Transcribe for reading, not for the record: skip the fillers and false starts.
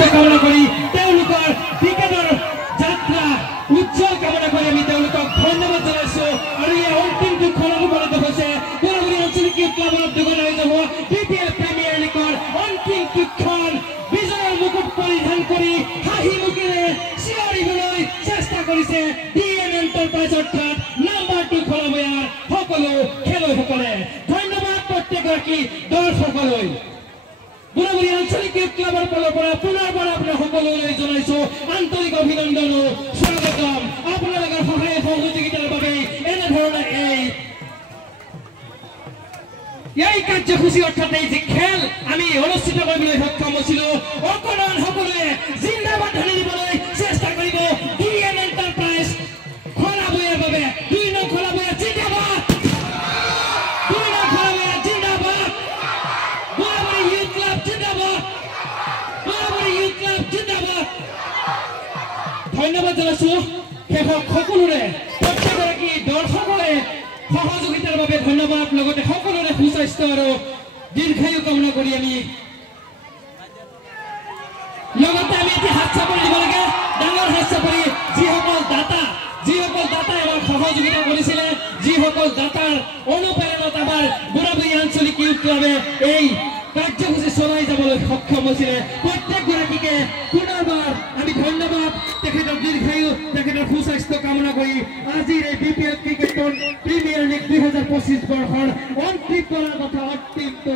সুস্বাস্থ্য কামনা কৰি তেওঁলোকৰ ক্ৰিকেটৰ যাত্ৰা উজ্জ্বল কামনা কৰি আমি তেওঁলোকক ধন্যবাদ জনাইছো আৰু এই অন্তিমটো খেলত উপনীত হৈছে গুণাগুৰি আঞ্চলিক ক্লাবৰ উদ্যোগত আয়োজন হোৱা BPL প্ৰিমিয়াৰ লীগৰ অন্তিম খেলখন বিজয়ৰ মুকুট পৰিধান কৰি হাঁহি মুখেৰে চিঞৰিবলৈ চেষ্টা কৰিছে DM এণ্টাৰপ্ৰাইজ অৰ্থাৎ নাম্বাৰ 2 খলবৈয়াৰ সকলো খেলুৱৈসকলে ধন্যবাদ প্ৰত্যেকগৰাকী দৰ্শকলৈ গুণাগুৰি আঞ্চলিক ক্লাবৰ ফালৰ পৰা পুনৰবাৰ আপোনাৰ সকলোলৈ জনাইছো আন্তৰিক অভিনন্দন আৰু স্বাগতম আপোনালোকৰ সহায় সহযোগিতাৰ বাবে এনেধৰণৰ এই কাৰ্যসূচী অৰ্থাৎ এই যে খেল আমি অনুষ্ঠিত কৰিবলৈ সক্ষম হৈছিলো অকণমান সকলোৱে জিন্দাবাদ ধ্বনি দিবলৈ চেষ্টা কৰিব DM এণ্টাৰপ্ৰাইজ খলাবৈয়াৰ বাবে 2 নং খলাবৈয়া জিন্দাবাদ 2 নং খলাবৈয়া জিন্দাবাদ গুণাগুৰি ইউথ ক্লাব জিন্দাবাদ গুণাগুৰি ইউথ ক্লাব জিন্দাবাদ ধন্যবাদ জনাইছো শেষক সকলোৰে প্ৰত্যেকগৰাকী দৰ্শকৰে সহযোগিতাৰ বাবে ধন্যবাদ লগতে সকলোৰে সুস্বাস্থ্য আৰু দীৰ্ঘায়ু কামনা কৰি আমি লগতে আমি এটি হাত চাপৰি দিব লাগে ডাঙৰ হাত চাপৰি যিসকল দাতাই আমাক সহযোগিতা কৰিছিলে যিসকল দাতাৰ অনুপ্ৰেৰণাত আমাৰ গুণাগুৰি আঞ্চলিক ইউথ ক্লাবে এই কাৰ্যসূচী চলাই যাবলৈ সক্ষম হৈছিলে প্ৰত্যেকগৰাকীকে পুনৰবাৰ আমি ধন্যবাদ তেখেতৰ দীৰ্ঘায়ু তেখেতৰ সুস্বাস্থ্য কামনা কৰি আজিৰ এই BPL ক্ৰিকেট প্ৰিমিয়াৰ লীগ 2025 বৰ্ষৰ অন্তিম কৰা তথা অন্তিমটো